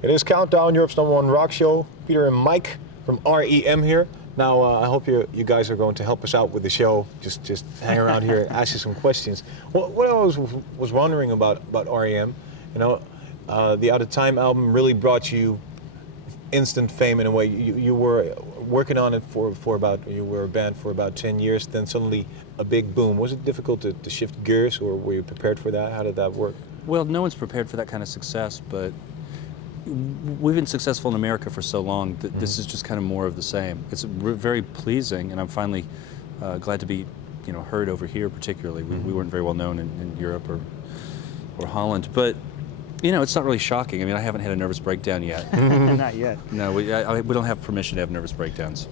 It is Countdown, Europe's #1 rock show. Peter and Mike from R.E.M. here. Now, I hope you guys are going to help us out with the show. Just hang around here and ask you some questions. What I was wondering about R.E.M., you know, the Out of Time album really brought you instant fame in a way. You were working on it you were a band for about 10 years, then suddenly a big boom. Was it difficult to shift gears, or were you prepared for that? How did that work? Well, no one's prepared for that kind of success, but we've been successful in America for so long that this is just kind of more of the same. It's very pleasing, and I'm finally glad to be, heard over here particularly. We weren't very well known in Europe or Holland, but it's not really shocking. I mean, I haven't had a nervous breakdown yet. Not yet. No, we don't have permission to have nervous breakdowns.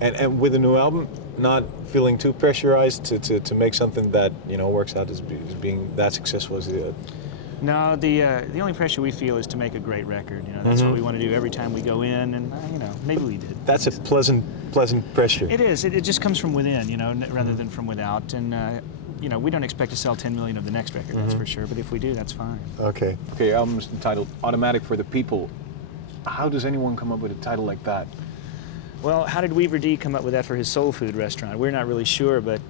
And with the new album, not feeling too pressurized to make something that works out as being that successful as it is. No, the only pressure we feel is to make a great record. That's what we want to do every time we go in, and maybe we did. That's a pleasant pressure. It is. It just comes from within, rather than from without. And we don't expect to sell 10 million of the next record, that's for sure. But if we do, that's fine. Okay. Okay, your album is entitled "Automatic for the People." How does anyone come up with a title like that? Well, how did Weaver D come up with that for his soul food restaurant? We're not really sure, but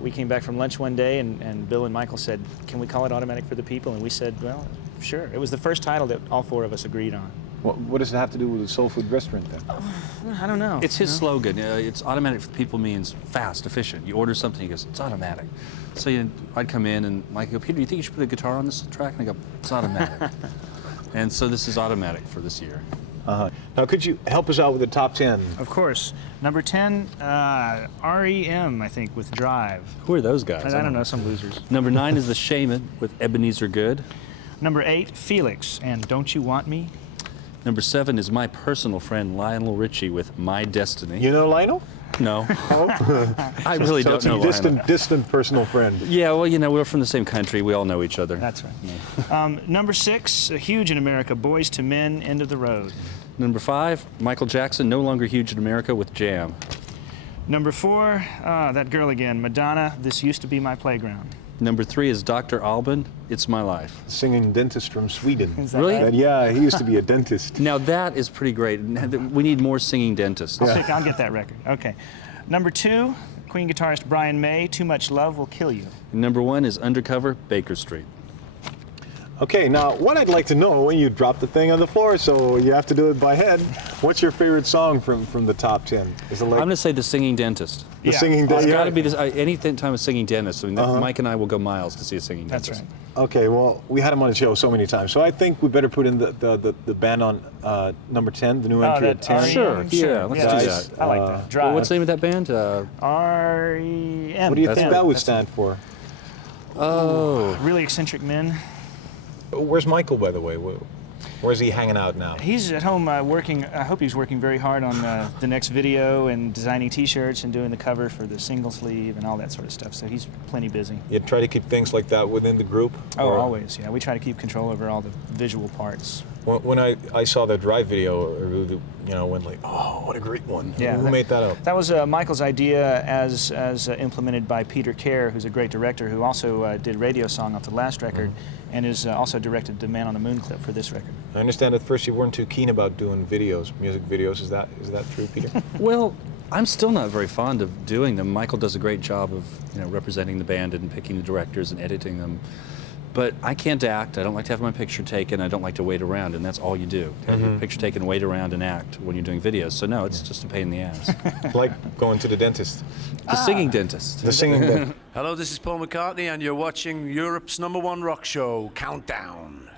we came back from lunch one day and Bill and Michael said, "Can we call it Automatic for the People?" And we said, well, sure. It was the first title that all four of us agreed on. What does it have to do with a soul food restaurant then? I don't know. It's his slogan. It's automatic for the people means fast, efficient. You order something, he goes, it's automatic. So I'd come in and Mike would go, Peter, do you think you should put a guitar on this track? And I go, it's automatic. And so this is automatic for this year. Now, could you help us out with the top 10? Of course. Number 10, R.E.M., I think, with Drive. Who are those guys? I don't know, some losers. Number 9 is The Shaman with Ebenezer Good. Number 8, Felix and Don't You Want Me? Number 7 is my personal friend Lionel Richie with My Destiny. You know Lionel? No. I really don't know Lionel. Distant personal friend. Yeah, well, we're from the same country. We all know each other. That's right. Yeah. Number 6, huge in America, Boys to Men, End of the Road. Number 5, Michael Jackson, no longer huge in America with Jam. Number 4, that girl again, Madonna, This Used to Be My Playground. Number 3 is Dr. Alban, It's My Life. Singing dentist from Sweden. Is that Really? right? Yeah, he used to be a dentist. Now that is pretty great. We need more singing dentists. I'll get that record. Okay. Number 2, Queen guitarist Brian May, Too Much Love Will Kill You. Number 1 is Undercover, Baker Street. Okay, now what I'd like to know, when you drop the thing on the floor, so you have to do it by head, what's your favorite song from the top 10? Is it like I'm going to say The Singing Dentist. The Singing Dentist? It's got to be this. Any time a singing dentist. I mean, Mike and I will go miles to see a singing dentist. That's right. Okay, well, we had him on the show so many times, so I think we better put in the band on number 10, the new entry at 10. Sure, yeah, let's do that. I like that. Drive. Well, what's the name of that band? R.E.M. What do you think that would stand for? Oh. Really Eccentric Men. Where's Michael, by the way? Where's he hanging out now? He's at home working. I hope he's working very hard on the next video and designing T-shirts and doing the cover for the single sleeve and all that sort of stuff. So he's plenty busy. You try to keep things like that within the group? Oh, always. Yeah, we try to keep control over all the visual parts. When I saw the Drive video, I really, went like, oh, what a great one. Yeah, Who made that up? That was Michael's idea as implemented by Peter Kerr, who's a great director who also did Radio Song off the last record and is also directed the Man on the Moon clip for this record. I understand at first you weren't too keen about doing videos, music videos. Is that true, Peter? Well, I'm still not very fond of doing them. Michael does a great job of representing the band and picking the directors and editing them. But I can't act. I don't like to have my picture taken. I don't like to wait around, and that's all you do. Have your picture taken, wait around, and act when you're doing videos. So no, it's just a pain in the ass. Like going to the dentist. The singing dentist. The singing dentist. Hello, this is Paul McCartney, and you're watching Europe's #1 rock show, Countdown.